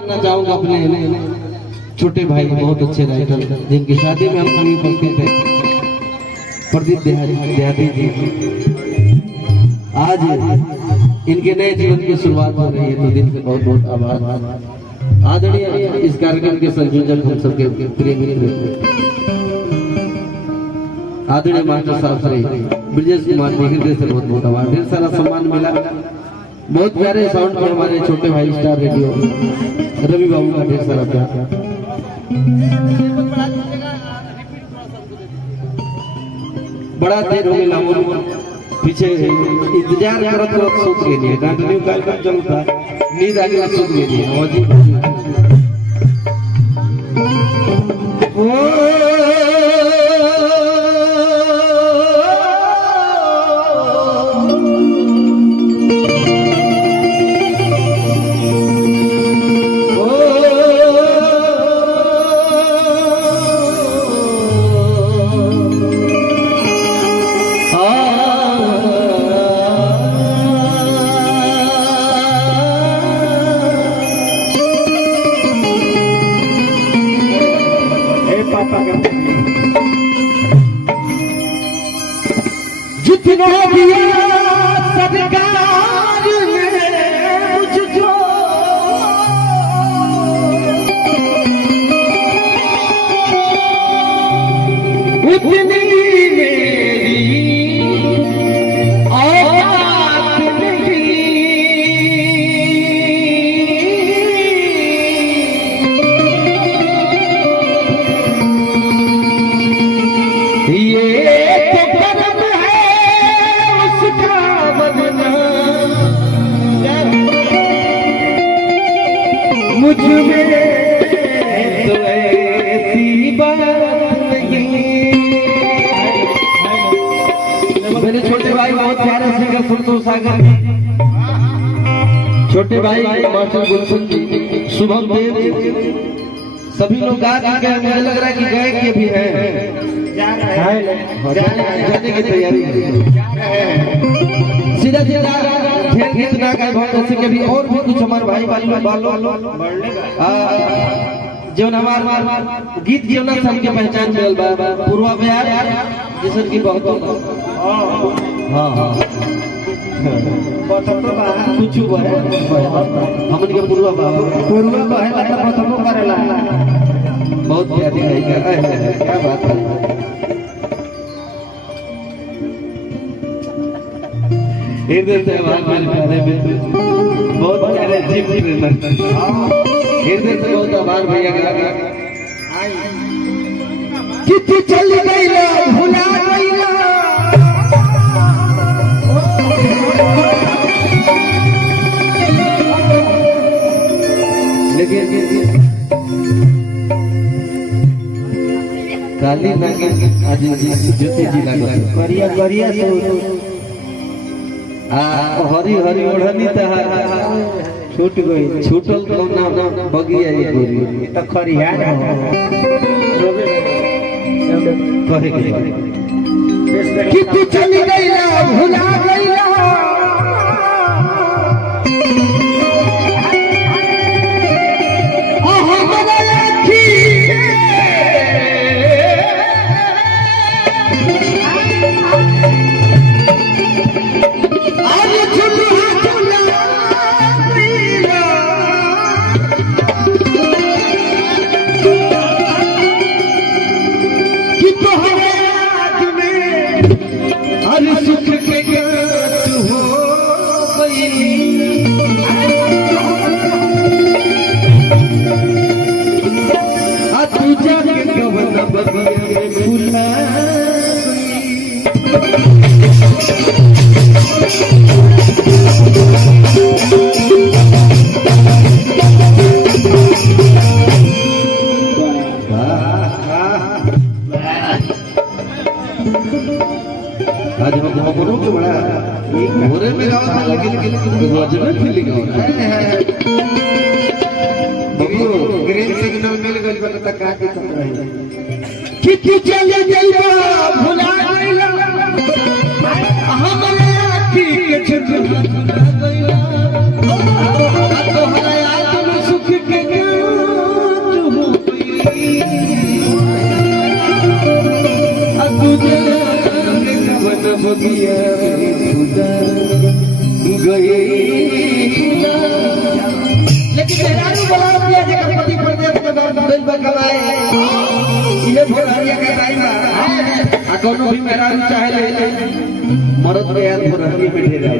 करना चाहूंगा अपने छोटे भाई बहुत अच्छे राइटर जिनकी शादी में हम सभी उपस्थित हैं, प्रदीप देहाती जी। आज इनके नए जीवन की शुरुआत हो रही है, तो दिल से बहुत बहुत आभार। आदरणीय इस कार्यक्रम के संयोजक हम सबके प्रिय मित्र आदरणीय मास्टर साहब श्री ब्रजेश कुमार जी, हृदय से बहुत बहुत आभार। ढेर सारा सम्मान मिला, बहुत प्यारे साउंड पर हमारे छोटे भाई स्टार रेडियो रवि बाबू का ढेर सारा प्यार। बड़ा देर हो गया पीछे इंतजार करत करत सोच के लिए गांधी कार्यक्रम चलता नींद आ गया, सोच के लिए जितना दिया सरकार ने मुझको, उतनी मेरी औकात नहीं। ये मुझ में तो ऐसी बात नहीं। मेरे छोटे भाई बहुत प्यारे सिंगर संतोष सागर, छोटे भाई मास्टर गुलशन जी, शुभम देव, सभी लोग गा गए। मुझे लग रहा है कि गए के भी हैं, जाने की तैयारी सीधा सीधा गीत ना गाए बहुत ऐसे के भी और भी कुछ हमारे भाई बालों जो हमारे गीत जीवना सबके पहचान मिल बा पूर्वा बयार जैसे कि बहुत हाँ कुछ हमन के पूर्वा करेला बहुत प्यारी है, क्या बात है। हृदय से आभार मेरे मित्र, बहुत प्यारे जिम ट्रेनर, हृदय से बहुत आभार भैया का। कितनी चल गई लो भुला गई लो, लेकिन काली नागे आज ज्योति जी लगा करिया करिया हरी हरी ओढ़नी तहार छूट गई, छूटल कौना बगिया ये गोरी त खरिया कहे कि तू चली गई ना भुला गई ना, सुख के गात हो गई, तू जाके कवन बगिया में फुला आज हम बोलो तो बड़ा भोरे में गाँव था, लेकिन रोज में फीलिंग ग्रीन सिग्नल मिल गई बता का दिक्कत रही कि तू चले जाइबा भुला गइला हमरे आँखी के छुपा गइला, तोहरा याद में सुख के बगिया खुदा गए लेकिन मेहरारू बोला दिया जे पति प्रदेश के दर्द बकवाए ये भोरिया का टाइम आ कोनो भी मेहरारू चाहे ले मरद के याद भोरिया बैठे रहे।